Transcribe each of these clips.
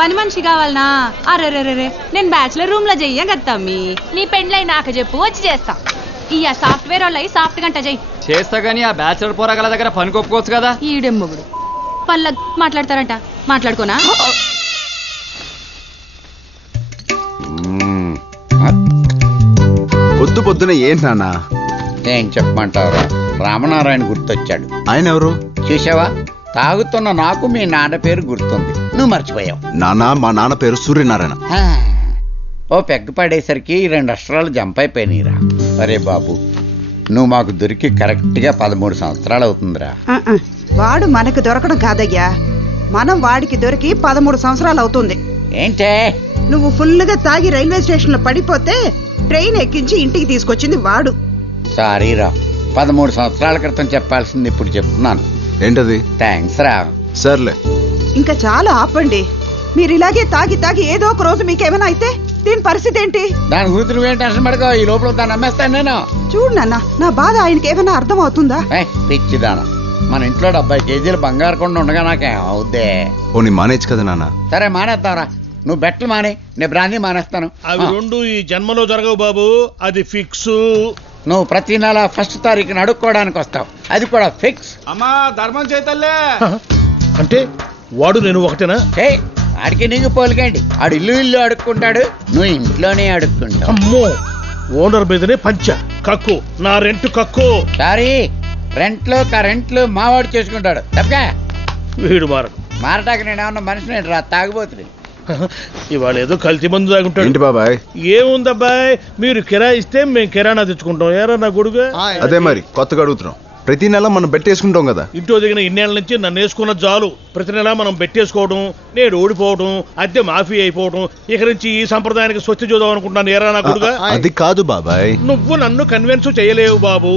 పని మనిషి కావాలనా? అరే నేను బ్యాచులర్ రూమ్ లో చెయ్య గత్తమ్మి. నీ పెండ్లై నాకు చెప్పు, వచ్చి చేస్తా. ఇయ్య సాఫ్ట్వేర్ వాళ్ళు అయి సాఫ్ట్ గంట చెయ్యి చేస్తా గానీ ఆ బ్యాచులర్ పోరగాల దగ్గర పని కొప్పుకోవచ్చు కదా. ఈడెమ్మగుడు పళ్ళ మాట్లాడతారంట, మాట్లాడుకోనా? పొద్దు పొద్దున ఏంటి నాన్న? ఏం చెప్పమంటావురా, రామనారాయణ గుర్తొచ్చాడు. ఆయన ఎవరు? చూసావా, తాగుతున్న నాకు మీ నాన్న పేరు గుర్తుంది, నువ్వు మర్చిపోయావు. నాన్న, మా నాన్న పేరు సూర్యనారాయణ. ఓ పెగ్గ పడేసరికి 2 అక్షరాలు జంప్ అయిపోయినాయిరా. అరే బాబు, నువ్వు మాకు దొరికి కరెక్ట్గా 13 సంవత్సరాలు అవుతుందిరా. వాడు మనకు దొరకడం కాదయ్యా, మనం వాడికి దొరికి 13 సంవత్సరాలు అవుతుంది. ఏంటే నువ్వు ఫుల్గా తాగి రైల్వే స్టేషన్ లో పడిపోతే ట్రైన్ ఎక్కించి ఇంటికి తీసుకొచ్చింది వాడు. సారీరా, 13 సంవత్సరాల క్రితం చెప్పాల్సింది ఇప్పుడు చెప్తున్నాను. ఏంటది? థ్యాంక్స్ రా. సర్లే, ఇంకా చాలా ఆపండి. మీరు ఇలాగే తాగి తాగి ఏదో ఒక రోజు మీకేమైనా అయితే దీని పరిస్థితి ఏంటి? దాని గురించి నువ్వేం టెన్షన్ పడుకో, ఈ లోపల దాన్ని నమ్మేస్తాను నేను. చూడు నాన్న, నా బాధ ఆయనకి ఏమైనా అర్థం అవుతుందా? పిచ్చిదానా, మన ఇంట్లో 70 కేజీలు బంగారు కొండ ఉండగా నాకేం అవుద్దే. పోనీ మానేచ్చు కదా నాన్న. సరే మానేద్దాంరా, నువ్వు బెట్లు మానే, నేను బ్రాందీ మానేస్తాను. అవి రెండు ఈ జన్మలో జరగవు బాబు, అది ఫిక్స్. నువ్వు ప్రతి నెల 1st తారీఖున అడుక్కోవడానికి వస్తావు, అది కూడా ఫిక్స్. అమ్మా ధర్మం చేతల్లే. అంటే వాడు నేను ఒకటేనా? ఆడికి నీకు పోలికండి, ఆడు ఇల్లు అడుక్కుంటాడు, నువ్వు ఇంట్లోనే అడుక్కుంటావు. అమ్మో, ఓనర్ మీదనే పంచ కక్కు, నా రెంట్ కక్కు. సారీ, రెంట్లు కరెంట్లు మావాడు చేసుకుంటాడు తప్పగా. వీడు మారడు. మారటానికి నేను ఏమన్నా మనిషిని రా, తాగుబోతుని. ఇవాళ ఏదో కల్తీ మందు తాగుంటాడు. ఏంటి బాబాయ్? ఏముందబ్బాయ్, మీరు కిరాయి ఇస్తే మేము కిరాణా తెచ్చుకుంటాం. ఏరా నా కొడుకు? అదే మరి కొత్తగా అడుగుతున్నాం. ప్రతి నెల మనం బెట్టేసుకుంటాం కదా. ఇంట్లో దిగిన ఇన్నేళ్ల నుంచి నన్ను వేసుకున్న చాలు. ప్రతి నెల మనం బెట్టేసుకోవడం, నేను ఓడిపోవడం, అద్దె మాఫీ అయిపోవడం, ఇక నుంచి ఈ సంప్రదాయానికి స్వస్తి చూద్దాం అనుకుంటాను. ఏరా నా కొడుకు? అది కాదు బాబాయ్. నువ్వు నన్ను కన్విన్స్ చేయలేవు బాబు.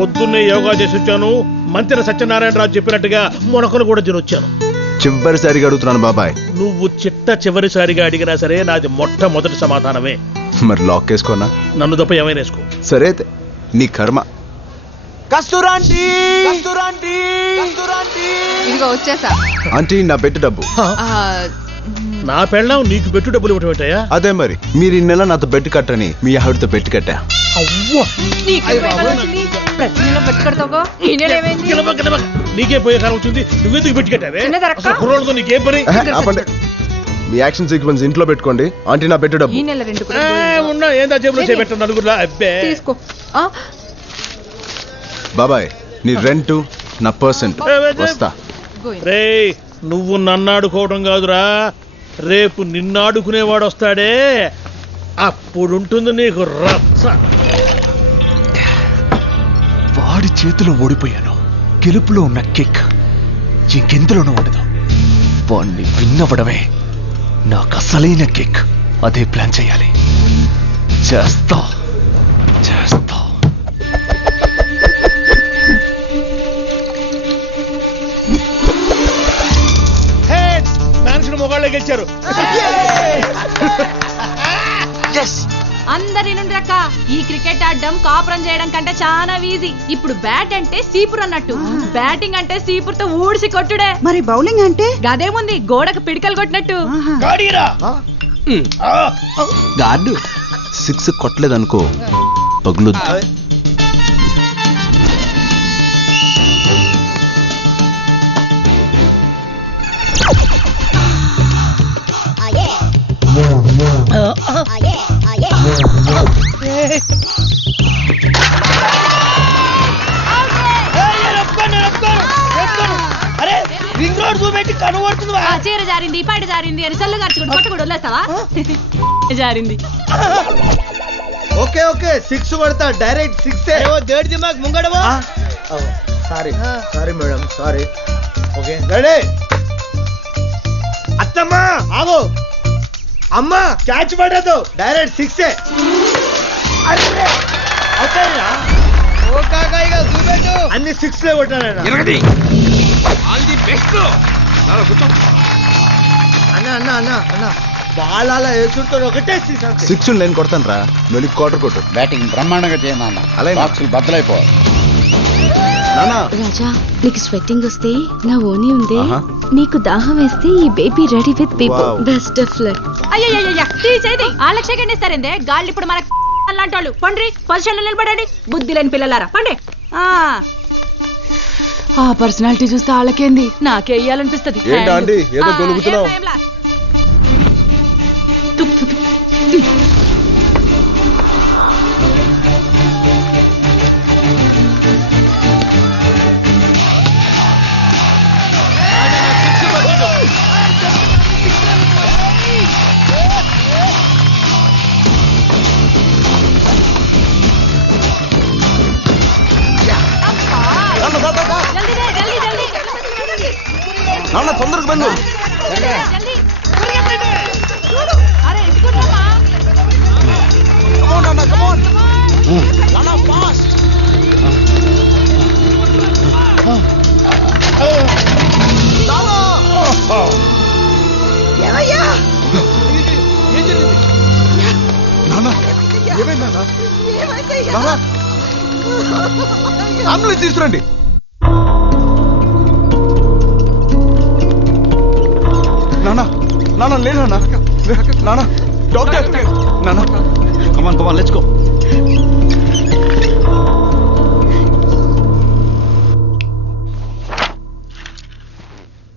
పొద్దున్నే యోగా చేసి వచ్చాను, మంత్రి సత్యనారాయణరాజు చెప్పినట్టుగా మొనకలు కూడా తినొచ్చాను. చివరిసారిగా అడుగుతున్నాను బాబాయ్. నువ్వు చివరిసారిగా అడిగినా సరే నాది మొట్టమొదటి సమాధానమే. మరి లాక్ వేసుకోనా? నన్ను తప్ప ఏమైనా వేసుకో. సరే అయితే, నీ కర్మ. ఇదిగో వచ్చేసా. ఆంటీ, నా బెట్టు డబ్బు. నా పెళ్ళం నీకు పెట్టు డబ్బులు ఇవ్వటం ఏంటయ్యా? అదే మరి, మీరు ఈ నెల నాతో బెట్టు కట్టని మీ ఆవిడతో బెట్టు కట్టా. నీకే పోయే కాలం వచ్చింది, నువ్వెందుకు పెట్టి కట్టావే? కుర్రోళ్ళతో నీకేం పని? ఆపండి. మీ యాక్షన్ సీక్వెన్స్ ఇంట్లో పెట్టుకోండి. ఆంటీ, నా బెట్టు డబ్బు. ఉన్నా ఏందా జేబులో చేపెట్టాను నలుగురులా. అబ్బే బాబాయ్, నీ రెంట్ నా పర్సెంట్ వస్తా. రే, నువ్వు నన్ను ఆడుకోవడం కాదురా, రేపు నిన్నాడుకునేవాడు వస్తాడే, అప్పుడుంటుంది నీకు రచ్చ. వాడి చేతిలో ఓడిపోయాను, గెలుపులో ఉన్న కిక్ ఇంకెందులోనూ ఉండదు. వాణ్ణి విన్నవడమే నాకు అసలైన కిక్. అదే ప్లాన్ చేయాలి. చేస్తా. మనుషులు మొగాళ్ళే గెలిచారు. అందరి నుండి రక్క, ఈ క్రికెట్ ఆడడం కాపురం చేయడం కంటే చాలా ఈజీ. ఇప్పుడు బ్యాట్ అంటే సీపురు అన్నట్టు, బ్యాటింగ్ అంటే సీపురుతో ఊడిసి కొట్టుడే. మరి బౌలింగ్ అంటే గదేముంది, గోడకు పిడికలు కొట్టినట్టు. గార్డు 6 కొట్టలేదనుకో పగులు. చీర జారింది, పాటి జారింది అని సల్లు గార్చుకుంటూ కొట్ట కూడా వదిలేస్తావా? జారింది. ఓకే 6 కొడతా, డైరెక్ట్ 6. దేడి దిమాగ్ ముంగడవా. Sorry madam, sorry. Okay ready. అత్తమ్మా ఆగో, అమ్మా క్యాచ్ పడదు, డైరెక్ట్ 6. అన్ని 6 కొట్టాను. అన్న వాళ్ళ వేసుకుంటారు, ఒకటే 6 నేను కొడతాను రా, నువ్వు 1/4 కొట్టు. బ్యాటింగ్ బ్రహ్మాండంగా చేయమన్నా, అలాగే బాక్సులు బద్దలైపోవాలి. నానా రాజా నీకు స్వెట్టింగ్ వస్తే నా ఓని ఉంది ఆహా. నీకు దాహం వేస్తే ఈ baby ready with people Wow. Best of luck. అయ్యయ్యయ్య తీసేది వాళ్ళకి సెకండ్ ఇస్తారందే గాళ్ళు ఇప్పుడు మన అలాంటి వాళ్ళు పండ్రి పొజిషన్లో నిలబడండి బుద్ధి లేని పిల్లలారా పండి ఆ పర్సనాలిటీ చూస్తే వాళ్ళకేంది నాకే వేయాలనిపిస్తుంది ఏంటా ఆంటీ, ఏదో గొలుగుతున్నావ్? నాన్న తొందరగా బంధు. ఏమయ్యా నాన్న ఏమైంది నాన్న? ఏమైందయ్యా? నాన్న అంబులెన్స్ తీసుకురండి. నాన్న నాన్న లేనా నాన్న డాక్టర్ నాన్న కమాన్ లెట్స్ గో.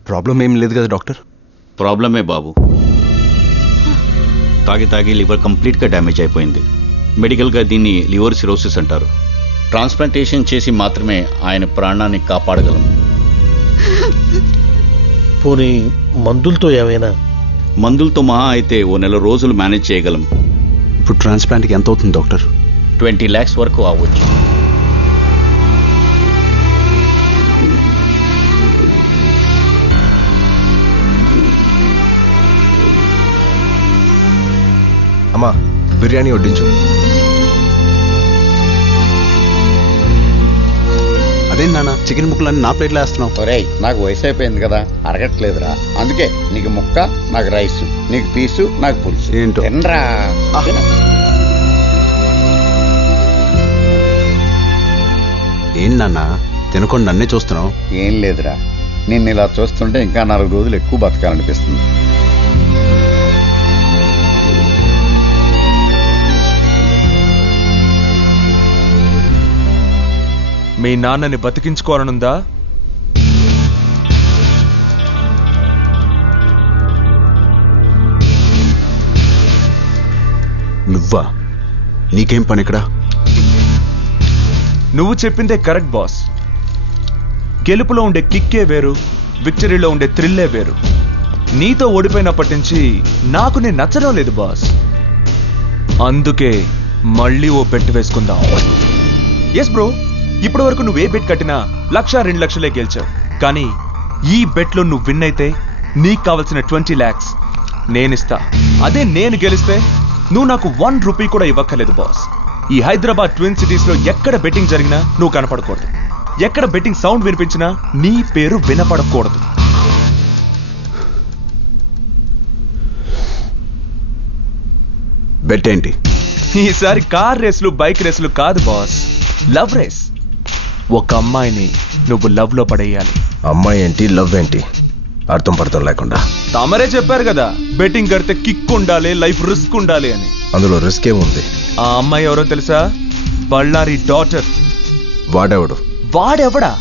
ప్రాబ్లం ఏం లేదు కదా డాక్టర్? ప్రాబ్లమే బాబు. తాగి తాగి లివర్ కంప్లీట్గా డ్యామేజ్ అయిపోయింది. మెడికల్గా దీన్ని లివర్ సిరోసిస్ అంటారు. ట్రాన్స్ప్లాంటేషన్ చేసి మాత్రమే ఆయన ప్రాణాన్ని కాపాడగలం. పోనీ మందులతో ఏమైనా? మందులతో మహా అయితే ఓ నెల రోజులు మేనేజ్ చేయగలం. ఇప్పుడు ట్రాన్స్ప్లాంట్కి ఎంత అవుతుంది డాక్టర్? 20 lakhs వరకు అవ్వచ్చు. అమ్మా బిర్యానీ వడ్డించు. అదేం నాన్న చికెన్ ముక్కలన్నీ నా ప్లేట్లో వేస్తున్నావు? ఒరేయ్ నాకు వయసు అయిపోయింది కదా, అరగట్లేదురా. అందుకే నీకు ముక్క, నాకు రైస్, నీకు పీసు, నాకు పులుసు. ఏంటో. తినరా. తిను. ఏం నాన్న తినకుండా నన్నే చూస్తున్నావు? ఏం లేదురా, నిన్ను ఇలా చూస్తుంటే ఇంకా 4 రోజులు ఎక్కువ బతకాలనిపిస్తుంది. మీ నాన్నని బతికించుకోవాలనుందా? నువ్వా? నీకేం పని ఇక్కడ? నువ్వు చెప్పిందే కరెక్ట్ బాస్. గెలుపులో ఉండే కిక్కే వేరు, విక్టరీలో ఉండే థ్రిల్లే వేరు. నీతో ఓడిపోయినప్పటి నుంచి నాకు నేను నచ్చడం లేదు బాస్. అందుకే మళ్ళీ ఓ బెట్ వేసుకుందాం. ఎస్ బ్రో, ఇప్పటి వరకు నువ్వు ఏ బెట్ కట్టినా 1,00,000 2 లక్షలే గెలిచావు. కానీ ఈ బెట్లో నువ్వు విన్ అయితే నీకు కావలసిన 20 lakhs నేనిస్తా. అదే నేను గెలిస్తే నువ్వు నాకు 1 రూపీ కూడా ఇవ్వక్కర్లేదు బాస్. ఈ హైదరాబాద్ ట్విన్ సిటీస్ లో ఎక్కడ బెట్టింగ్ జరిగినా నువ్వు కనపడకూడదు. ఎక్కడ బెట్టింగ్ సౌండ్ వినిపించినా నీ పేరు వినపడకూడదు. బెట్ ఏంటి? ఈసారి కార్ రేసులు, బైక్ రేసులు కాదు బాస్, లవ్ రేస్. ఒక అమ్మాయిని నువ్వు లవ్ లో పడేయాలి. అమ్మాయి ఏంటి, లవ్ ఏంటి, అర్థం పడతాం లేకుండా. తమరే చెప్పారు కదా బెట్టింగ్ కడితే కిక్ ఉండాలి, లైఫ్ రిస్క్ ఉండాలి అని. అందులో రిస్క్ ఏముంది? ఆ అమ్మాయి ఎవరో తెలుసా? బళ్ళారి డాటర్. వాడెవడు? వాడెవడా?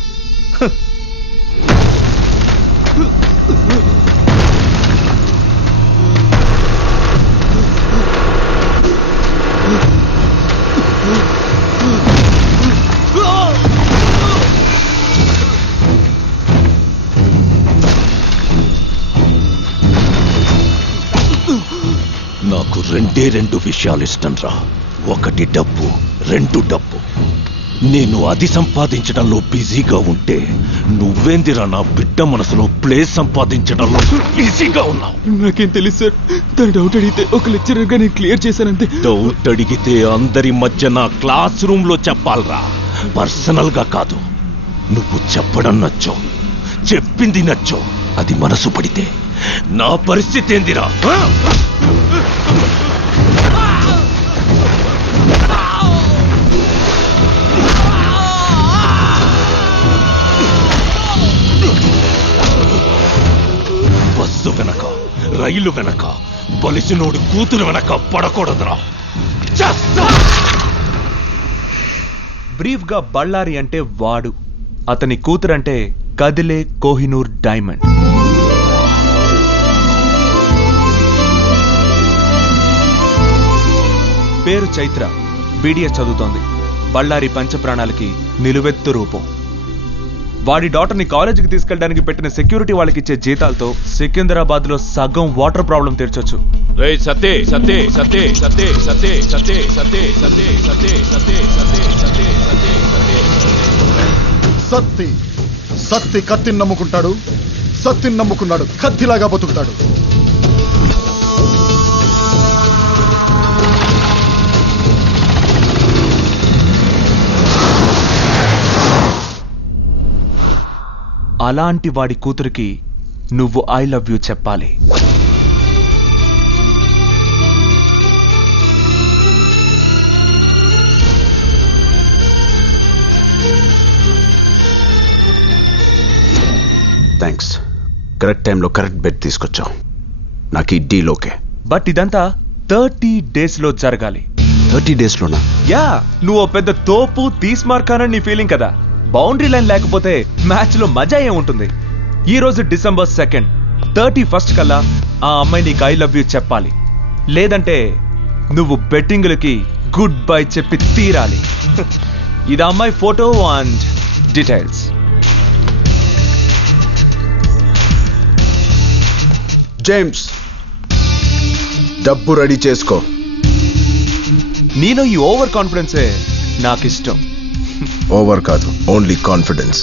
నాకు 2 విషయాలు ఇష్టం రా. 1 డబ్బు, 2 డబ్బు. నేను అది సంపాదించడంలో బిజీగా ఉంటే నువ్వేందిరా నా బిడ్డ మనసులో ప్లేస్ సంపాదించడంలో బిజీగా ఉన్నావు. నాకేం తెలుసు సార్, తన డౌట్ అడిగితే ఒక లెక్చరర్ గా నేను క్లియర్ చేశానంతే. డౌట్ అడిగితే అందరి మధ్య నా క్లాస్ రూమ్ లో చెప్పాలరా, పర్సనల్ గా కాదు. నువ్వు చెప్పడం నచ్చో, చెప్పింది నచ్చో, అది మనసు పడితే నా పరిస్థితి ఏందిరా? రైలు వెనక బలిసినోడి కూతురు వెనక పడకూడదురా. చస్తా! బ్రీఫ్ గా బళ్ళారి అంటే వాడు, అతని కూతురంటే కదిలే కోహినూర్ డైమండ్. పేరు చైత్ర, బీడిఎస్ చదువుతోంది. బళ్ళారి పంచప్రాణాలకి నిలువెత్తు రూపం. వాడి డాటర్ని కాలేజీకి తీసుకెళ్ళడానికి పెట్టిన సెక్యూరిటీ వాళ్ళకి ఇచ్చే జీతాలతో సికింద్రాబాద్ లో సగం వాటర్ ప్రాబ్లం తీర్చొచ్చు. సత్తి సత్తి కత్తిని నమ్ముకుంటాడు, సత్తిని నమ్ముకున్నాడు కత్తిలాగా బతుకుతాడు. అలాంటి వాడి కూతురికి నువ్వు ఐ లవ్ యూ చెప్పాలి. థ్యాంక్స్. కరెక్ట్ టైంలో కరెక్ట్ బెడ్ తీసుకొచ్చావు. నాకు ఈ డీల్ ఓకే. బట్ ఇదంతా 30 days లో జరగాలి. 30 daysలోనా? యా, నువ్వు ఓ పెద్ద తోపు తీస్మార్కానని నీ ఫీలింగ్ కదా. బౌండరీ లైన్ లేకపోతే మ్యాచ్ లో మజా ఏముంటుంది? ఈ రోజు December 2nd, 31st కల్లా ఆ అమ్మాయి నీకు ఐ లవ్ యూ చెప్పాలి. లేదంటే నువ్వు బెట్టింగులకి గుడ్ బై చెప్పి తీరాలి. ఇది అమ్మాయి ఫోటో అండ్ డీటెయిల్స్. జేమ్స్, డబ్బు రెడీ చేసుకో. నీలో ఈ ఓవర్ కాన్ఫిడెన్సే నాకు ఇష్టం. ఓవర్ కాదు, ఓన్లీ కాన్ఫిడెన్స్.